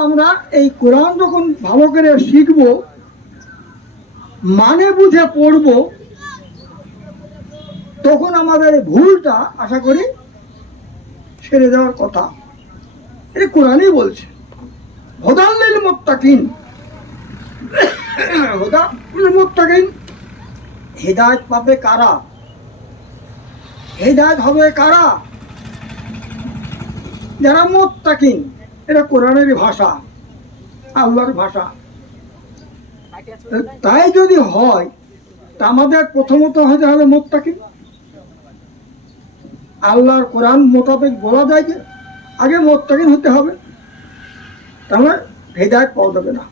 আমরা এই কোরআন যখন ভালো করে শিখব মানে বুঝে পড়ব, তখন আমাদের ভুলটা আশা করি সেরে দেওয়ার কথা। এটা কোরআনই বলছে। হোদাল্লিল মোত্তাকিন। হোদাল্লিল মোত্তাকিন। হেদায়ত পাবে কারা? হেদায়ত হবে কারা? যারা মোত্তাকিন। এটা কোরআনের ভাষা, আল্লাহর ভাষা। তাই যদি হয়, তা আমাদের প্রথমত হতে হবে মোত্তাকিন আল্লাহর কোরআন মোতাবেক বলা যায় যে, আগে মোত্তাকিন হতে হবে, তাহলে হেদায়ত পাওয়া যাবে না।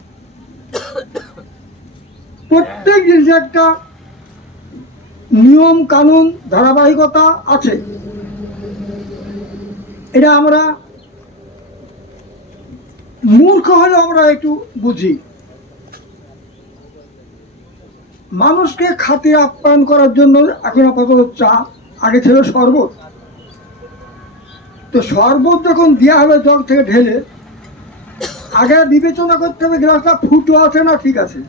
প্রত্যেক জিনিসের একটা নিয়ম, কানুন, ধারাবাহিকতা আছে। এটা আমরা মূর্খ হলে আমরা একটু বুঝি। মানুষকে খাতে আপ্যায়ন করার জন্য এখন আপাতত চা আগে ছিল শরবত। তো শরবত যখন দেওয়া হবে জল থেকে ঢেলে, আগে বিবেচনা করতে হবে গ্লাসটা ফুটো আছে না ঠিক আছে।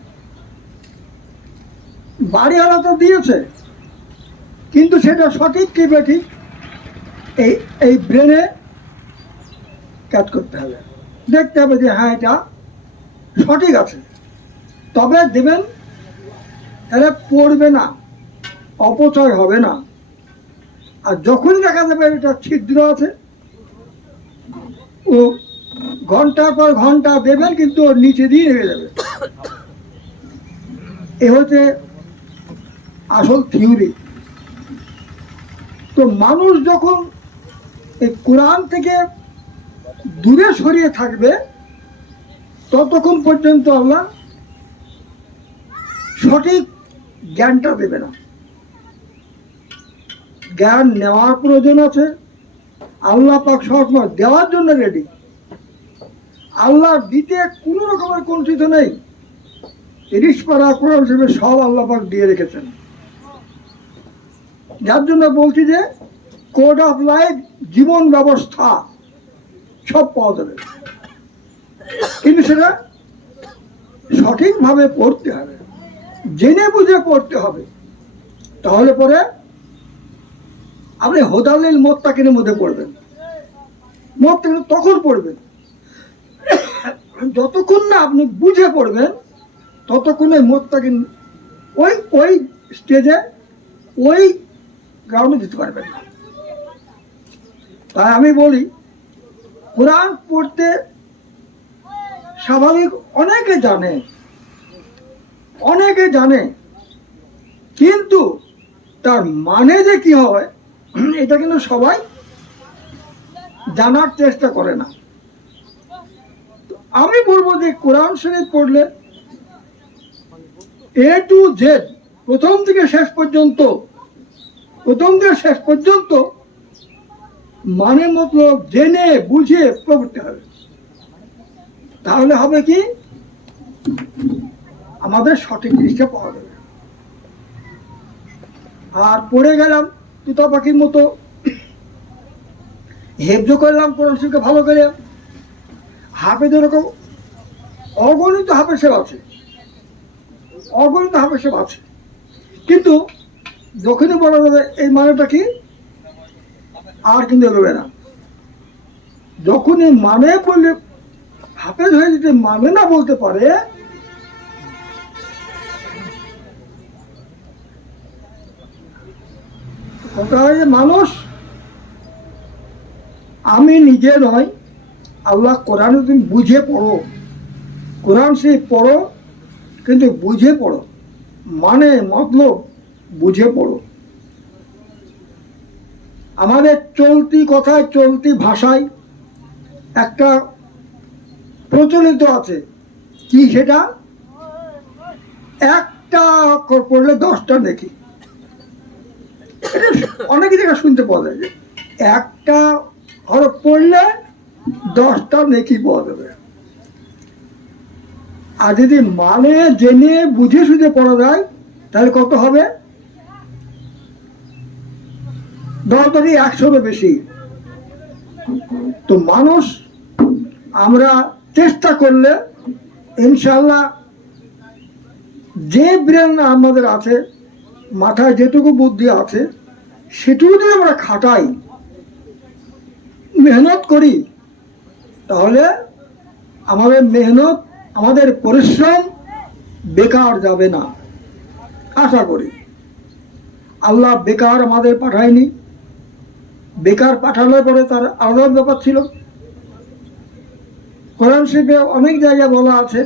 বাড়িওয়ালা তো দিয়েছে, কিন্তু সেটা সঠিক কি বেঠিক, এই এই ব্রেনে কাজ করতে হবে। দেখতে হবে যে হ্যাঁ এটা সঠিক আছে। তবে দেবেন তাহলে পড়বে না, অপচয় হবে না। আর যখনই দেখা যাবে এটা ছিদ্র আছে, ও ঘণ্টার পর ঘণ্টা দেবেন, কিন্তু ওর নিচে দিয়ে রেখে যাবে এ হচ্ছে আসল থিওরি তো মানুষ যখন এই কোরআন থেকে দূরে সরিয়ে থাকবে, ততক্ষণ পর্যন্ত আল্লাহ সঠিক জ্ঞানটা দেবে না। জ্ঞান নেওয়ার প্রয়োজন আছে, আল্লাহ পাক সবসময় দেওয়ার জন্য রেডি আল্লাহ দিতে কোনো রকমের কঞ্চিত নেই। তিরিশ পারা কোরআন হিসেবে সব আল্লাহ পাক দিয়ে রেখেছেন। যার জন্য বলছি যে কোড অফ লাইফ জীবন ব্যবস্থা। সব পাওয়া যাবে। কিন্তু সেটা সঠিকভাবে পড়তে হবে। জেনে বুঝে পড়তে হবে। তাহলে পরে আপনি হোদালিল মোত্তাকিনের মধ্যে পড়বেন। মোত্তাকিন তখন পড়বেন। যতক্ষণ না আপনি বুঝে পড়বেন, ততক্ষণে মোত্তাকিন ওই ওই স্টেজে ওই গ্রাউন্ডে দিতে পারবেন না। তাই আমি বলি কোরআন পড়তে স্বাভাবিক অনেকে জানে অনেকে জানে, কিন্তু তার মানে যে কি হয়, এটা কিন্তু সবাই জানার চেষ্টা করে না। আমি বলব যে কোরআন শরীফ পড়লে এ টু জেড প্রথম থেকে শেষ পর্যন্ত, প্রথম থেকে শেষ পর্যন্ত মানে মতলব জেনে বুঝে পড়তে হবে। তাহলে হবে কি? আমাদের সঠিক জিনিসটা পাওয়া যাবে। আর পড়ে গেলাম তুতা পাখির মতো। হেফজ করলাম, কোরআন ভালো করে। হাফেজ এরকম অগণিত হাফেসের আছে। অগণিত হাফেসের আছে। কিন্তু বলা যাবে এই মানেটা কি? আর কিন্তু এলোবে না। যখনই মানে বললে হাফেজ হয়ে যদি মানে না বলতে পারে মানুষ, আমি নিজে নয়, আল্লাহ কোরআন তুমি বুঝে পড়ো। কোরআন সে পড়ো, কিন্তু বুঝে পড়ো। মানে মতলব বুঝে পড়ো। আমাদের চলতি কথায় চলতি ভাষায় একটা প্রচলিত আছে। কি সেটা? একটা অক্ষর পড়লে দশটা দেখি অনেক জায়গায় শুনতে পাওয়া যায় একটা হরফ পড়লে দশটা নেকি পাওয়া যাবে। আর যদি মানে জেনে বুঝে সুঝে পড়া যায়, তাহলে কত হবে? দশই একশোরও বেশি। তো মানুষ আমরা চেষ্টা করলে ইনশাল্লাহ যে ব্রেন আমাদের আছে, মাথায় যেটুকু বুদ্ধি আছে, সেটুকু যদি আমরা খাটাই, মেহনত করি, তাহলে আমাদের মেহনত, আমাদের পরিশ্রম বেকার যাবে না। আশা করি। আল্লাহ বেকার আমাদের পাঠায়নি। বেকার পাঠানোর পরে তার আলাদা ব্যাপার ছিল কোরআন শরীফে অনেক জায়গায় বলা আছে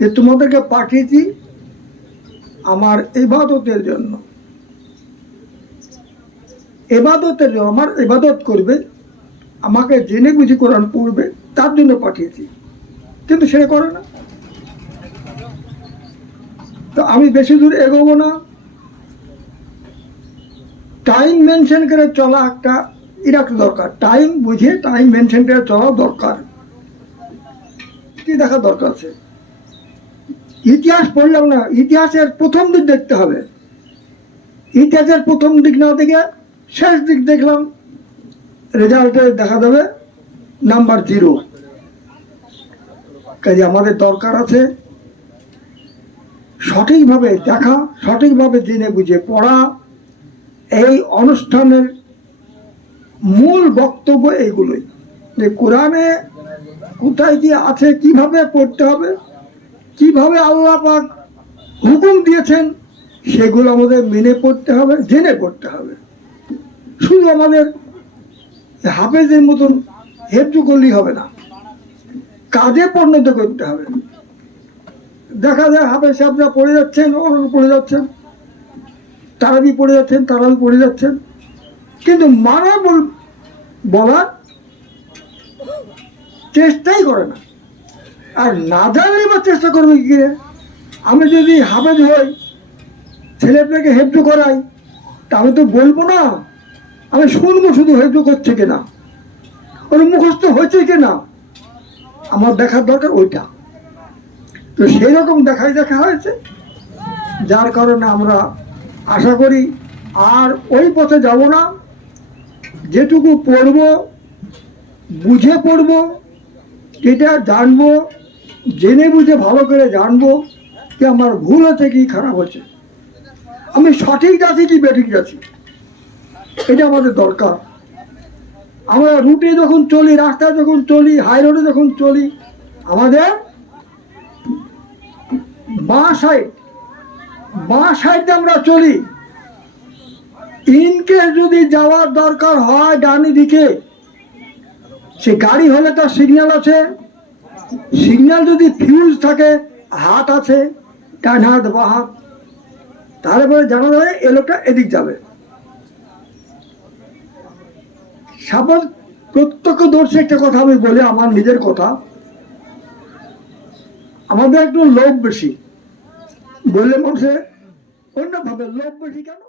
যে, তোমাদেরকে পাঠিয়েছি আমার ইবাদতের জন্য। এবাদতের জন্য আমার ইবাদত করবে, আমাকে জেনে বুঝি কোরআন পড়বে, তার জন্য পাঠিয়েছি। কিন্তু সে করে না। তো আমি বেশি দূর এগোবো না। টাইম মেনশন করে চলা একটা এটা একটা দরকার টাইম বুঝে টাইম মেনশন করে চলা দরকার কি দেখা দরকার আছে ইতিহাস পড়লাম না ইতিহাসের প্রথম দিক দেখতে হবে ইতিহাসের প্রথম দিক না দেখে শেষ দিক দেখলাম রেজাল্টে দেখা যাবে নাম্বার জিরো কাজে আমাদের দরকার আছে সঠিকভাবে দেখা সঠিকভাবে জেনে বুঝে পড়া এই অনুষ্ঠানের মূল বক্তব্য এইগুলোই। যে কোরআনে কোথায় কি আছে, কীভাবে পড়তে হবে, কীভাবে আল্লাহ পাক হুকুম দিয়েছেন, সেগুলো আমাদের মেনে পড়তে হবে, জেনে পড়তে হবে। শুধু আমাদের হাফেজের মতন হেফজু করলেই হবে না, কাজে পরিণত করতে হবে। দেখা যায় হাফেজ সাহেবরা পড়ে যাচ্ছেন ওরা পড়ে যাচ্ছেন। তারাবি পড়ে যাচ্ছেন তারাবি পড়ে যাচ্ছেন। কিন্তু মানা বল- বলার চেষ্টাই করে না। আর না জানলে বা চেষ্টা করবে কি? আমি যদি হাফেজ হই, ছেলে পেলেকে হেফজু করাই তা আমি তো বলব না। আমি শুনব শুধু হেফজু করছে কিনা। ওর মুখস্থ হয়েছে কিনা? আমার দেখার দরকার ওইটা। তো সেই রকম দেখাই দেখা হয়েছে। যার কারণে আমরা আশা করি আর ওই পথে যাব না। যেটুকু পড়ব, বুঝে পড়ব এটা জানব, জেনে বুঝে ভালো করে জানব যে আমার ভুল হচ্ছে কি, খারাপ হচ্ছে। আমি সঠিক যাচ্ছি কি, বেঠিক যাচ্ছি? এটা আমাদের দরকার। আমরা রুটে যখন চলি, রাস্তায় যখন চলি, হাই রোডে যখন চলি, আমাদের বাঁ সাইড বাঁ সাইডে আমরা চলি ইনকেস যদি যাওয়ার দরকার হয় ডানি দিকে, সে গাড়ি হলে তার সিগন্যাল আছে সিগন্যাল যদি ফিউজ থাকে, হাত আছে, ডান হাত, বা হাত, তাহলে পরে জানা যাবে এ লোকটা এদিক যাবে। সাপোজ প্রত্যক্ষদর্শী একটা কথা আমি বলি, আমার নিজের কথা। আমাদের একটু লোভ বেশি। বললে মানুষের অন্যভাবে লোভ বেশি কেন?